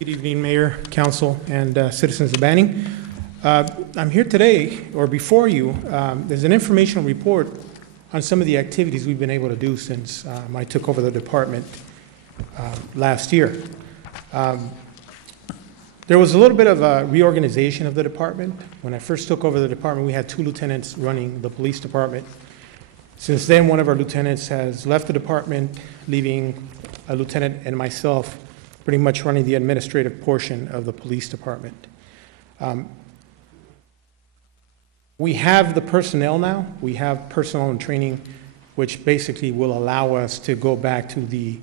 Good evening, Mayor, Council, and citizens of Banning. I'm here today, or before you, there's an informational report on some of the activities we've been able to do since I took over the department last year. There was a little bit of a reorganization of the department. When I first took over the department, we had 2 lieutenants running the police department. Since then, one of our lieutenants has left the department, leaving a lieutenant and myself pretty much running the administrative portion of the police department. We have the personnel now. We have personnel and training, which basically will allow us to go back to the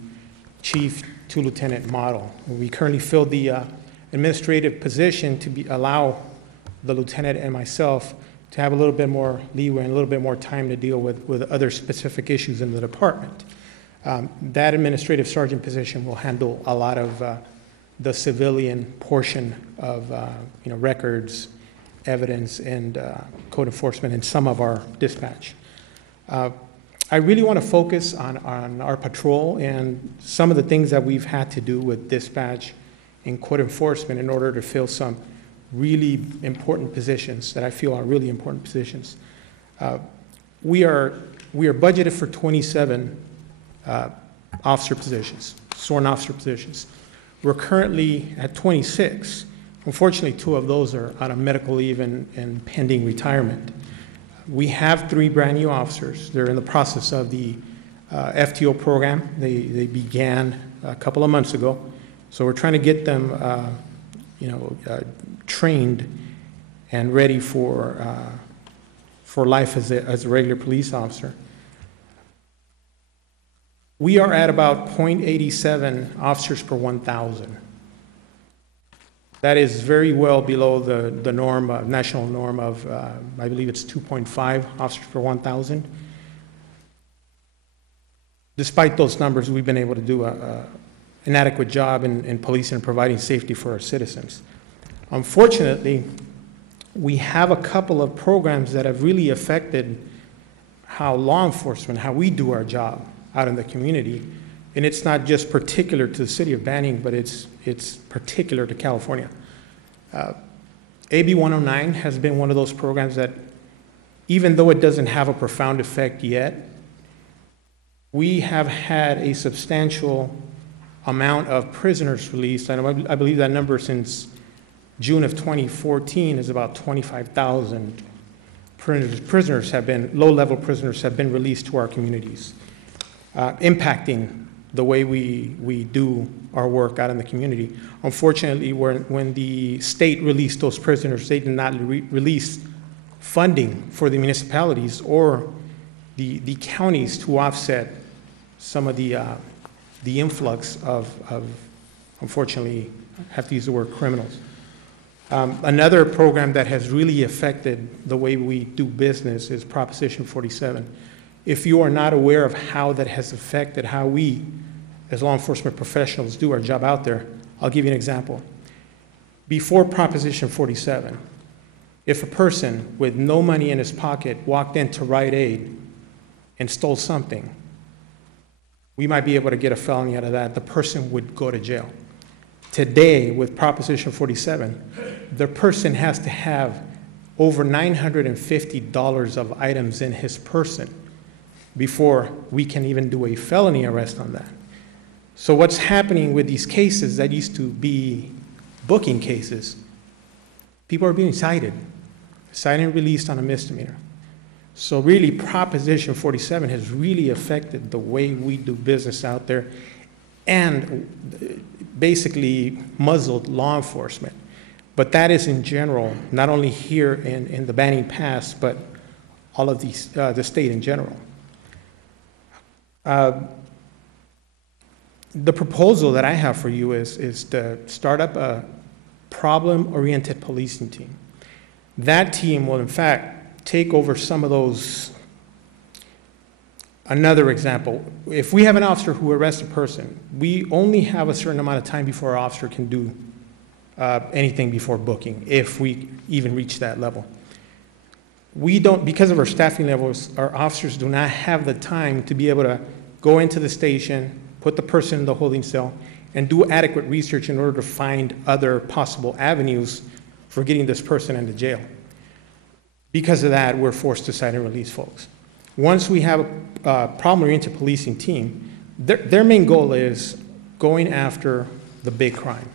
chief to lieutenant model. We currently fill the administrative position to allow the lieutenant and myself to have a little bit more leeway and a little bit more time to deal with other specific issues in the department. That administrative sergeant position will handle a lot of the civilian portion of records, evidence, and code enforcement in some of our dispatch. I really want to focus on our patrol and some of the things that we've had to do with dispatch and code enforcement in order to fill some really important positions that I feel are really important positions. We are budgeted for 27 officer positions, sworn officer positions. We're currently at 26. Unfortunately, 2 of those are out of medical leave and pending retirement. We have 3 brand new officers. They're in the process of the FTO program. They began a couple of months ago. So we're trying to get them trained and ready for life as a regular police officer. We are at about 0.87 officers per 1,000. That is very well below the norm, national norm of, I believe it's 2.5 officers per 1,000. Despite those numbers, we've been able to do an adequate job in policing and providing safety for our citizens. Unfortunately, we have a couple of programs that have really affected how law enforcement, how we do our job out in the community. And it's not just particular to the city of Banning, but it's particular to California. AB 109 has been one of those programs that, even though it doesn't have a profound effect yet, we have had a substantial amount of prisoners released. I believe that number since June of 2014 is about 25,000 prisoners have been, low-level prisoners have been released to our communities, impacting the way we do our work out in the community. Unfortunately, when the state released those prisoners, they did not release funding for the municipalities or the counties to offset some of the influx of, unfortunately, I have to use the word criminals. Another program that has really affected the way we do business is Proposition 47. If you are not aware of how that has affected how we, as law enforcement professionals, do our job out there, I'll give you an example. Before Proposition 47, if a person with no money in his pocket walked into Rite Aid and stole something, we might be able to get a felony out of that. The person would go to jail. Today, with Proposition 47, the person has to have over $950 of items in his person before we can even do a felony arrest on that. So what's happening with these cases that used to be booking cases, people are being cited and released on a misdemeanor. So really, Proposition 47 has really affected the way we do business out there and basically muzzled law enforcement. But that is in general, not only here in the Banning Pass, but all of these, the state in general. The proposal that I have for you is to start up a problem-oriented policing team. That team will, in fact, take over some of those. Another example, if we have an officer who arrests a person, we only have a certain amount of time before our officer can do anything before booking, if we even reach that level. We don't, because of our staffing levels, our officers do not have the time to be able to go into the station, put the person in the holding cell, and do adequate research in order to find other possible avenues for getting this person into jail. Because of that, we're forced to cite and release folks. Once we have a problem-oriented policing team, their main goal is going after the big crime.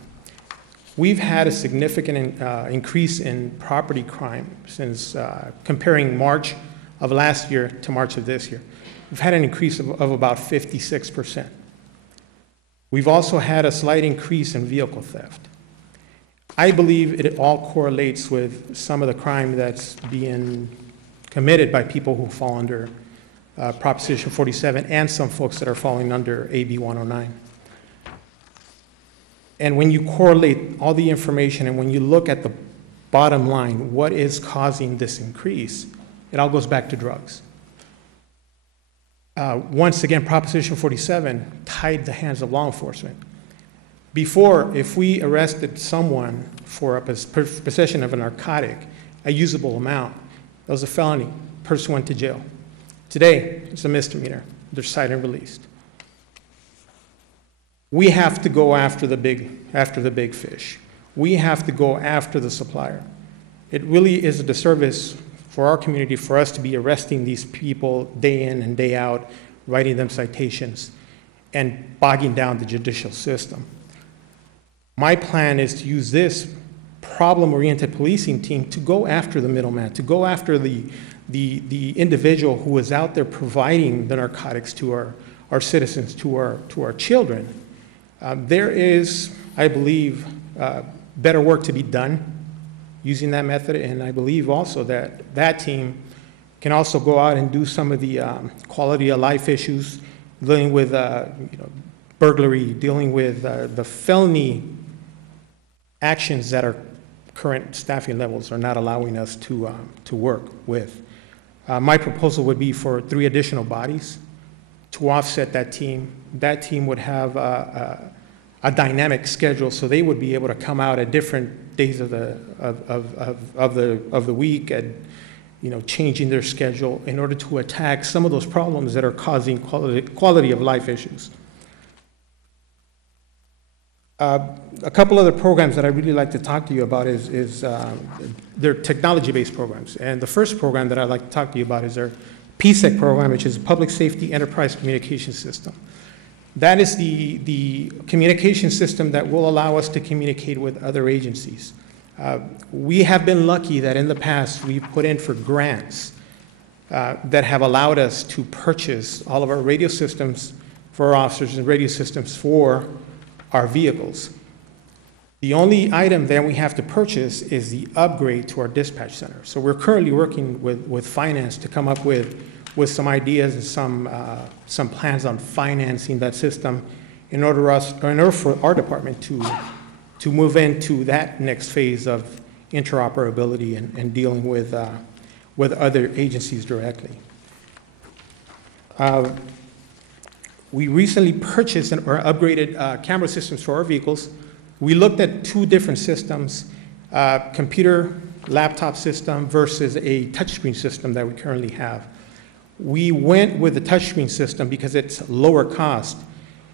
We've had a significant increase in property crime since comparing March of last year to March of this year. We've had an increase of about 56%. We've also had a slight increase in vehicle theft. I believe it all correlates with some of the crime that's being committed by people who fall under Proposition 47 and some folks that are falling under AB 109. And when you correlate all the information and when you look at the bottom line, what is causing this increase, it all goes back to drugs. Once again, Proposition 47 tied the hands of law enforcement. Before, if we arrested someone for a possession of a narcotic, a usable amount, that was a felony, person went to jail. Today, it's a misdemeanor. They're cited and released. We have to go after the big fish. We have to go after the supplier. It really is a disservice for our community for us to be arresting these people day in and day out, writing them citations, and bogging down the judicial system. My plan is to use this problem-oriented policing team to go after the middleman, to go after the individual who is out there providing the narcotics to our citizens, to our children. There is, I believe, better work to be done using that method, and I believe also that that team can also go out and do some of the quality of life issues, dealing with burglary, dealing with the felony actions that our current staffing levels are not allowing us to work with. My proposal would be for 3 additional bodies to offset that team. That team would have a dynamic schedule, so they would be able to come out at different days of the week and changing their schedule in order to attack some of those problems that are causing quality of life issues. A couple other programs that I really like to talk to you about is they're technology-based programs. And the first program that I'd like to talk to you about is our PSEC program, which is a Public Safety Enterprise Communication System. That is the communication system that will allow us to communicate with other agencies. We have been lucky that in the past we've put in for grants that have allowed us to purchase all of our radio systems for our officers and radio systems for our vehicles. The only item that we have to purchase is the upgrade to our dispatch center. So we're currently working with finance to come up with some ideas and some plans on financing that system in order for our department to move into that next phase of interoperability and dealing with other agencies directly. We recently purchased or upgraded camera systems for our vehicles. We looked at 2 different systems, computer laptop system versus a touchscreen system that we currently have. We went with the touchscreen system because it's lower cost.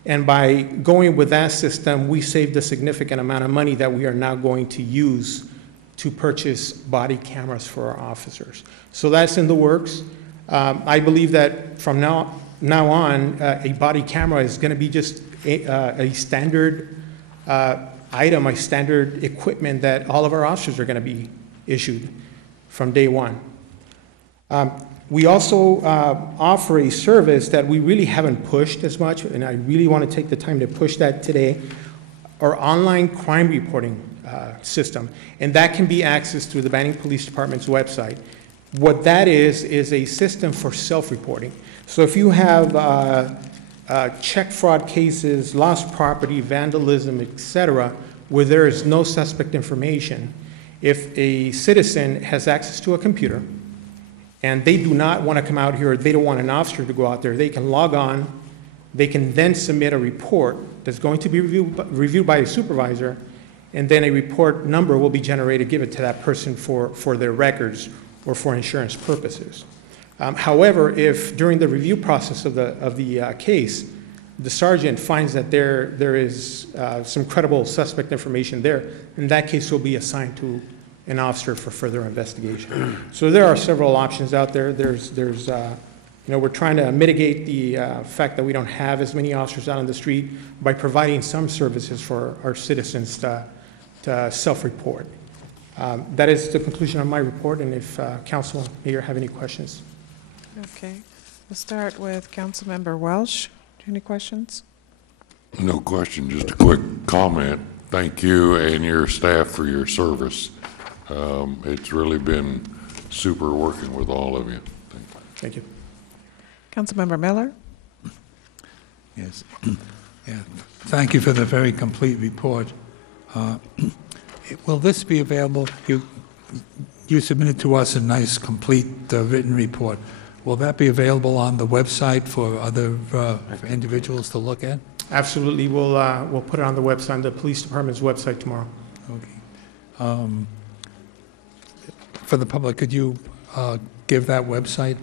And by going with that system, we saved a significant amount of money that we are now going to use to purchase body cameras for our officers. So that's in the works. I believe that from now on, a body camera is going to be just a standard item, a standard equipment that all of our officers are going to be issued from day one. We also offer a service that we really haven't pushed as much, and I really want to take the time to push that today, our online crime reporting system, and that can be accessed through the Banning Police Department's website. What that is a system for self-reporting. So if you have check fraud cases, lost property, vandalism, etc., where there is no suspect information, if a citizen has access to a computer and they do not want to come out here, or they don't want an officer to go out there, they can log on, they can then submit a report that's going to be reviewed by a supervisor, and then a report number will be generated, given to that person for their records or for insurance purposes. However, if during the review process of the case, the sergeant finds that there is some credible suspect information there, in that case, will be assigned to an officer for further investigation. So there are several options out there. We're trying to mitigate the fact that we don't have as many officers out on the street by providing some services for our citizens to self-report. That is the conclusion of my report, and if Council Mayor have any questions. Okay, we'll start with Councilmember Welsh. Do you have any questions? No question, just a quick comment. Thank you and your staff for your service. It's really been super working with all of you. Thank you. Councilmember Miller? Yes. Yeah. Thank you for the very complete report. Will this be available? You submitted to us a nice, complete written report. Will that be available on the website for other for individuals to look at? Absolutely. We'll put it on the website, on the police department's website tomorrow. Okay. For the public, could you give that website?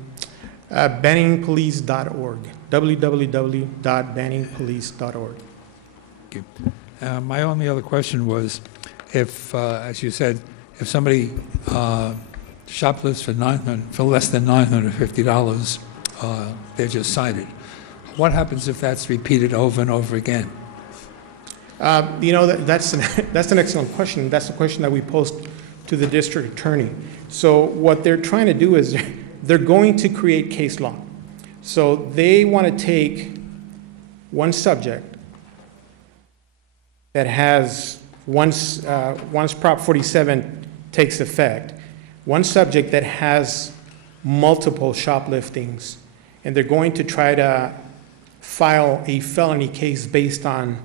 Banningpolice.org. www.banningpolice.org. Okay. My only other question was, if, as you said, if somebody shoplifts for less than $950, they're just cited. What happens if that's repeated over and over again? That's an excellent question. That's a question that we posed to the district attorney. So what they're trying to do is they're going to create case law. So they want to take one subject that has, once Prop 47 takes effect, one subject that has multiple shopliftings, and they're going to try to file a felony case based on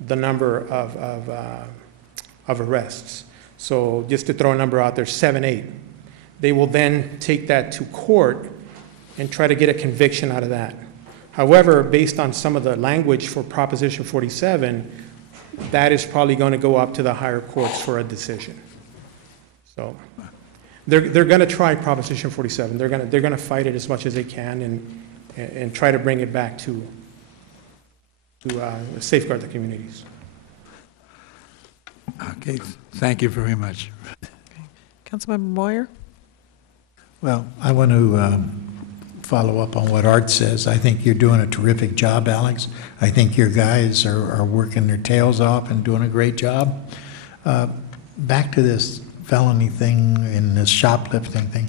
the number of arrests. So just to throw a number out there, 7, 8. They will then take that to court and try to get a conviction out of that. However, based on some of the language for Proposition 47, that is probably going to go up to the higher courts for a decision. So they're going to try Proposition 47. They're going to fight it as much as they can and try to bring it back to safeguard the communities. Okay, thank you very much. Okay. Councilmember Moyer? Well, I want to follow up on what Art says. I think you're doing a terrific job, Alex. I think your guys are working their tails off and doing a great job. Back to this felony thing and this shoplifting thing.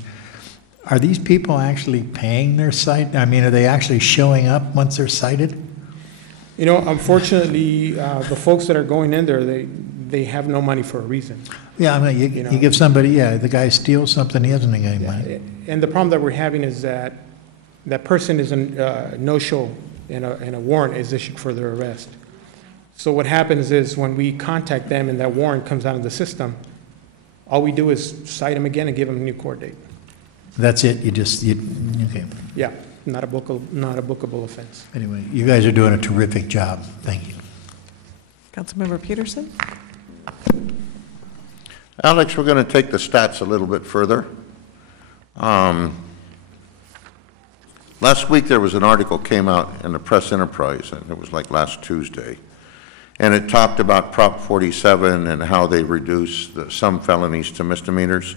Are these people actually paying their cite? I mean, are they actually showing up once they're cited? Unfortunately, the folks that are going in there, they have no money for a reason. Yeah, I mean, you give somebody, the guy steals something, he hasn't got any money. And the problem that we're having is that that person is a no-show and a warrant is issued for their arrest. So what happens is when we contact them and that warrant comes out of the system, all we do is cite them again and give them a new court date. That's it? Okay. Yeah, not a bookable offense. Anyway, you guys are doing a terrific job. Thank you. Councilmember Peterson? Alex, we're going to take the stats a little bit further. Last week there was an article came out in the Press Enterprise, and it was like last Tuesday, and it talked about Prop 47 and how they reduce some felonies to misdemeanors.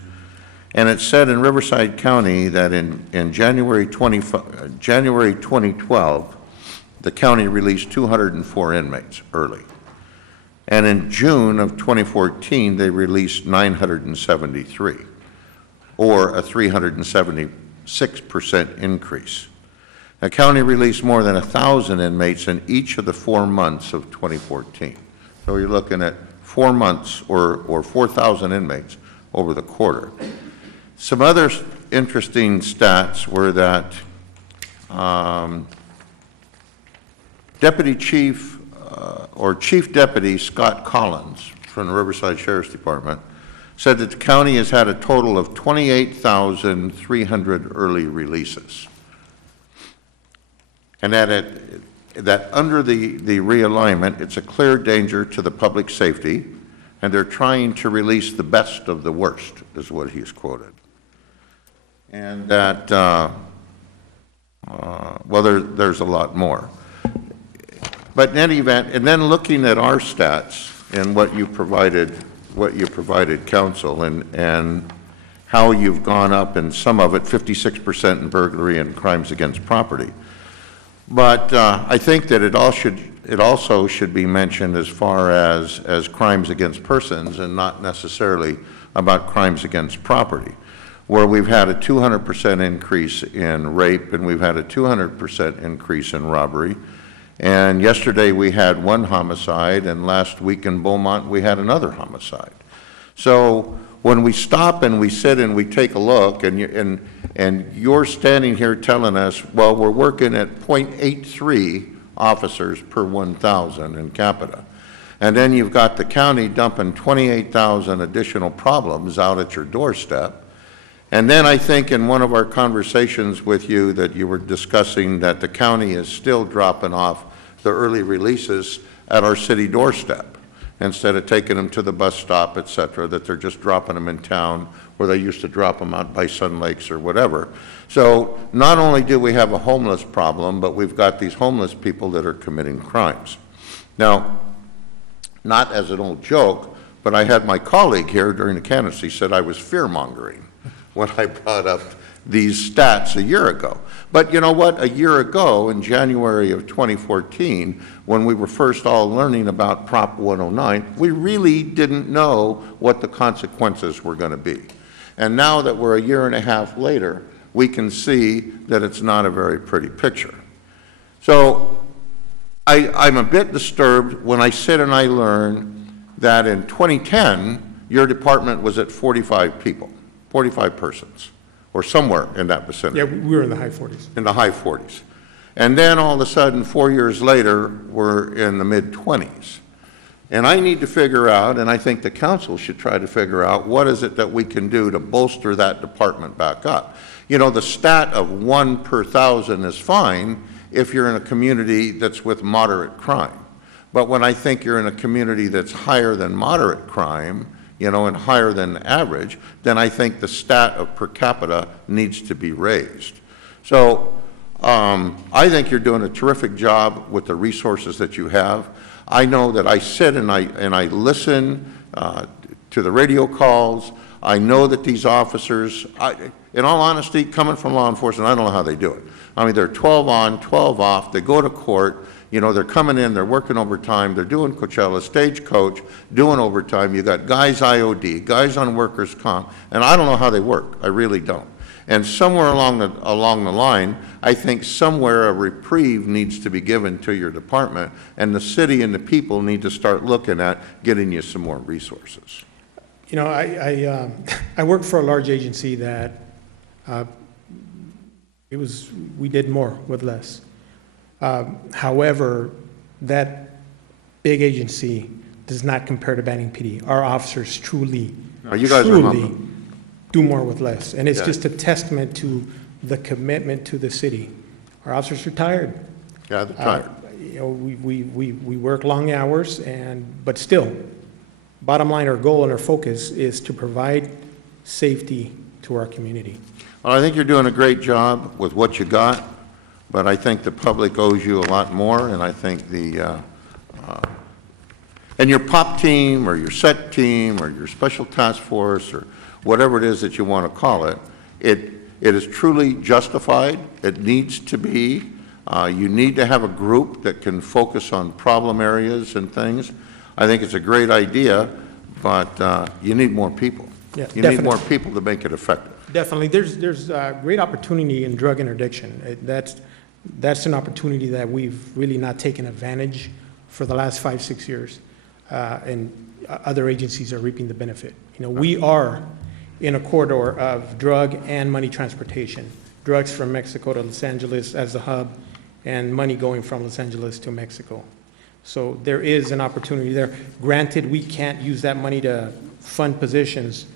And it said in Riverside County that in January 2012, the county released 204 inmates early. And in June of 2014, they released 973, or a 376% increase. The county released more than 1,000 inmates in each of the 4 months of 2014. So you're looking at 4 months or 4,000 inmates over the quarter. Some other interesting stats were that Deputy Chief or Chief Deputy Scott Collins from the Riverside Sheriff's Department said that the county has had a total of 28,300 early releases. And that under the realignment, it's a clear danger to the public safety, and they're trying to release the best of the worst, is what he's quoted. And that, well, there's a lot more. But in any event, and then looking at our stats and what you provided council, and how you've gone up, and some of it 56% in burglary and crimes against property. But I think that it also should be mentioned as far as crimes against persons, and not necessarily about crimes against property, where we've had a 200% increase in rape, and we've had a 200% increase in robbery. And yesterday we had one homicide, and last week in Beaumont we had another homicide. So when we stop and we sit and we take a look, and you're standing here telling us, well, we're working at 0.83 officers per 1,000 in capita, and then you've got the county dumping 28,000 additional problems out at your doorstep. And then I think in one of our conversations with you that you were discussing that the county is still dropping off the early releases at our city doorstep, instead of taking them to the bus stop, et cetera, that they're just dropping them in town where they used to drop them out by Sun Lakes or whatever. So not only do we have a homeless problem, but we've got these homeless people that are committing crimes. Now, not as an old joke, but I had my colleague here during the canvassing said I was fear-mongering when I brought up these stats a year ago. But you know what? A year ago, in January of 2014, when we were first all learning about Prop 109, we really didn't know what the consequences were going to be. And now that we're a year and a half later, we can see that it's not a very pretty picture. So I'm a bit disturbed when I sit and I learn that in 2010, your department was at 45 people, 45 persons, or somewhere in that vicinity. Yeah, we were in the high 40s. In the high 40s. And then all of a sudden, 4 years later, we're in the mid-20s. And I need to figure out, and I think the council should try to figure out, what is it that we can do to bolster that department back up. You know, the stat of 1 per 1,000 is fine if you're in a community that's with moderate crime. But when I think you're in a community that's higher than moderate crime, you know, and higher than average, then I think the stat of per capita needs to be raised. So I think you're doing a terrific job with the resources that you have. I know that I sit and I listen to the radio calls. I know that these officers, in all honesty, coming from law enforcement, I don't know how they do it. I mean, they're 12 on, 12 off, they go to court, you know, they're coming in, they're working overtime, they're doing Coachella, Stagecoach, doing overtime. You got guys IOD, guys on workers' comp, and I don't know how they work. I really don't. And somewhere along the line, I think somewhere a reprieve needs to be given to your department, and the city and the people need to start looking at getting you some more resources. You know, I worked for a large agency that we did more with less. However, that big agency does not compare to Banning PD. Our officers truly do more with less. And it's just a testament to the commitment to the city. Our officers are tired. Yeah, they're tired. You know, we work long hours, but still, bottom line, our goal and our focus is to provide safety to our community. Well, I think you're doing a great job with what you got, but I think the public owes you a lot more, and I think and your POP team, or your SET team, or your Special Task Force, or whatever it is that you want to call it, it is truly justified. It needs to be. You need to have a group that can focus on problem areas and things. I think it's a great idea, but you need more people. Yeah, you need more people to make it effective. Definitely. There's great opportunity in drug interdiction. That's an opportunity that we've really not taken advantage for the last 5-6 years, and other agencies are reaping the benefit. You know, we are in a corridor of drug and money transportation. Drugs from Mexico to Los Angeles as the hub, and money going from Los Angeles to Mexico. So there is an opportunity there. Granted, we can't use that money to fund positions,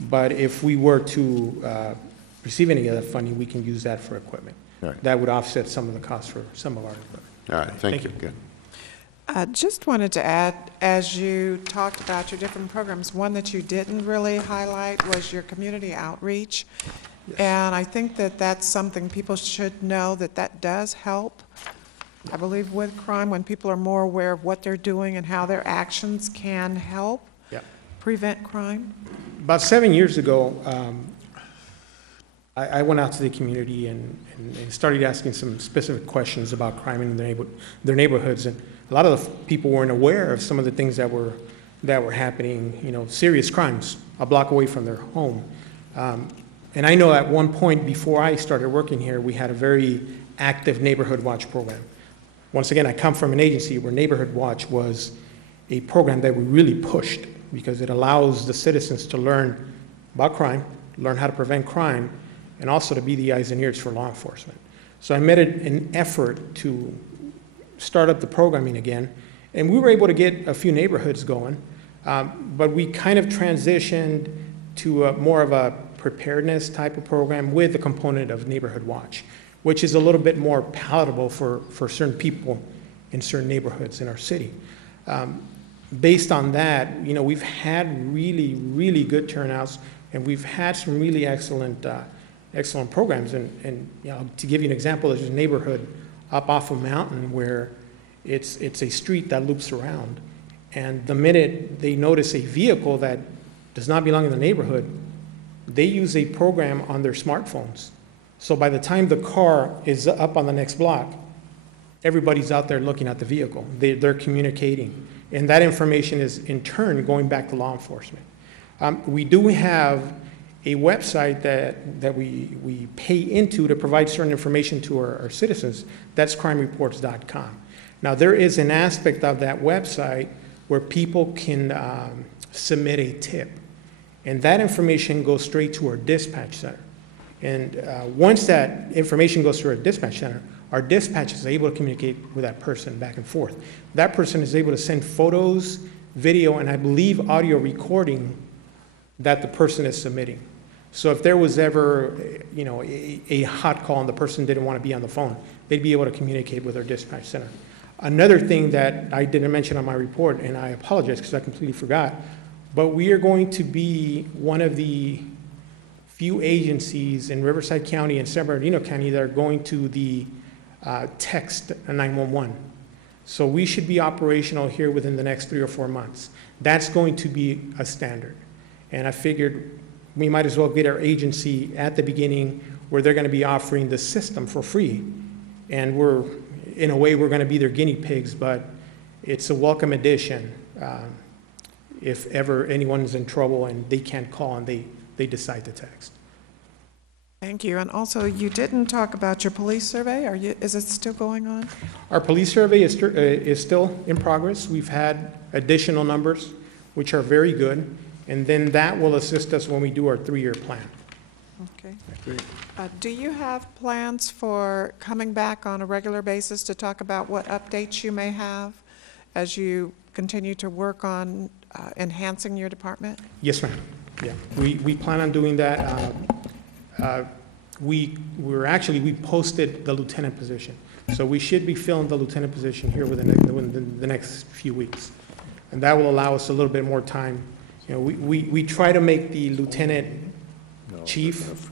but if we were to receive any of that funding, we can use that for equipment. Right. That would offset some of the costs for some of our equipment. All right, thank you. Good. I just wanted to add, as you talked about your different programs, one that you didn't really highlight was your community outreach. Yes. And I think that that's something people should know, that does help I believe with crime, when people are more aware of what they're doing and how their actions can help Yeah. prevent crime. About 7 years ago, I went out to the community and started asking some specific questions about crime in their neighborhoods. And a lot of the people weren't aware of some of the things that were happening, you know, serious crimes a block away from their home. And I know at one point before I started working here, we had a very active Neighborhood Watch program. Once again, I come from an agency where Neighborhood Watch was a program that we really pushed because it allows the citizens to learn about crime, learn how to prevent crime, and also to be the eyes and ears for law enforcement. So I made an effort to start up the programming again, and we were able to get a few neighborhoods going, but we kind of transitioned to more of a preparedness type of program with a component of Neighborhood Watch, which is a little bit more palatable for certain people in certain neighborhoods in our city. Based on that, you know, we've had really, really good turnouts, and we've had some really excellent programs. And you know, to give you an example, there's a neighborhood up off a mountain where it's a street that loops around. And the minute they notice a vehicle that does not belong in the neighborhood, they use a program on their smartphones. So by the time the car is up on the next block, everybody's out there looking at the vehicle. They're communicating. And that information is, in turn, going back to law enforcement. We do have a website that we pay into to provide certain information to our citizens. That's crimereports.com. Now, there is an aspect of that website where people can submit a tip. And that information goes straight to our dispatch center. And once that information goes through our dispatch center, our dispatch is able to communicate with that person back and forth. That person is able to send photos, video, and I believe audio recording that the person is submitting. So if there was ever, you know, a hot call and the person didn't want to be on the phone, they'd be able to communicate with our dispatch center. Another thing that I didn't mention on my report, and I apologize because I completely forgot, but we are going to be one of the few agencies in Riverside County and San Bernardino County that are going to the text 911. So we should be operational here within the next 3 or 4 months. That's going to be a standard. And I figured we might as well get our agency at the beginning where they're going to be offering the system for free. And in a way, we're going to be their guinea pigs, but it's a welcome addition if ever anyone's in trouble and they can't call and they decide to text. Thank you. And also, you didn't talk about your police survey. Is it still going on? Our police survey is still in progress. We've had additional numbers, which are very good, and then that will assist us when we do our 3-year plan. Okay. Do you have plans for coming back on a regular basis to talk about what updates you may have as you continue to work on enhancing your department? Yes, ma'am. Yeah, we plan on doing that. We posted the lieutenant position. So we should be filling the lieutenant position here within the next few weeks. And that will allow us a little bit more time. You know, we try to make the lieutenant chief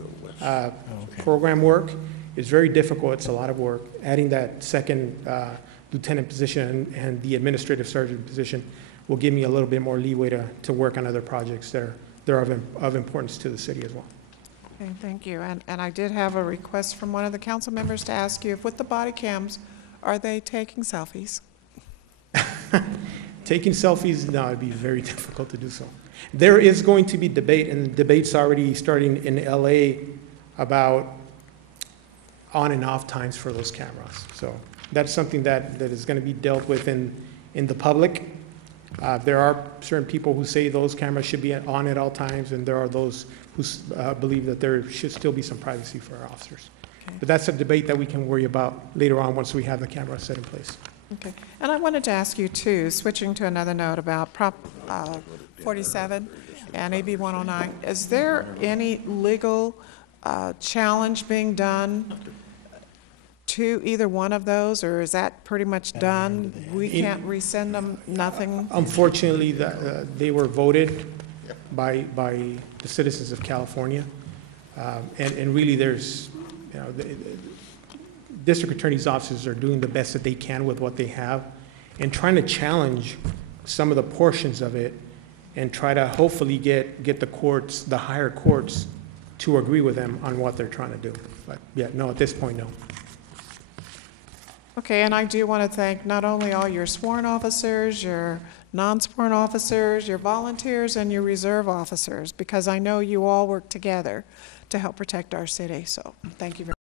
program work. It's very difficult. It's a lot of work. Adding that second lieutenant position and the administrative sergeant position will give me a little bit more leeway to work on other projects that are of importance to the city as well. Okay, thank you. And I did have a request from one of the council members to ask you if with the body cams, are they taking selfies? Taking selfies, no, it'd be very difficult to do so. There is going to be debate, and the debate's already starting in LA about on and off times for those cameras. So that's something that is going to be dealt with in the public. There are certain people who say those cameras should be on at all times, and there are those who believe that there should still be some privacy for our officers. Okay. But that's a debate that we can worry about later on once we have the camera set in place. Okay. And I wanted to ask you, too, switching to another note about Prop 47 and AB 109, is there any legal challenge being done to either one of those, or is that pretty much done? We can't rescind them, nothing? Unfortunately, they were voted by the citizens of California. And really, there's, you know, district attorney's offices are doing the best that they can with what they have and trying to challenge some of the portions of it and try to hopefully get the courts, the higher courts, to agree with them on what they're trying to do. But yeah, no, at this point, no. Okay, and I do want to thank not only all your sworn officers, your non-sworn officers, your volunteers, and your reserve officers, because I know you all work together to help protect our city, so thank you very much.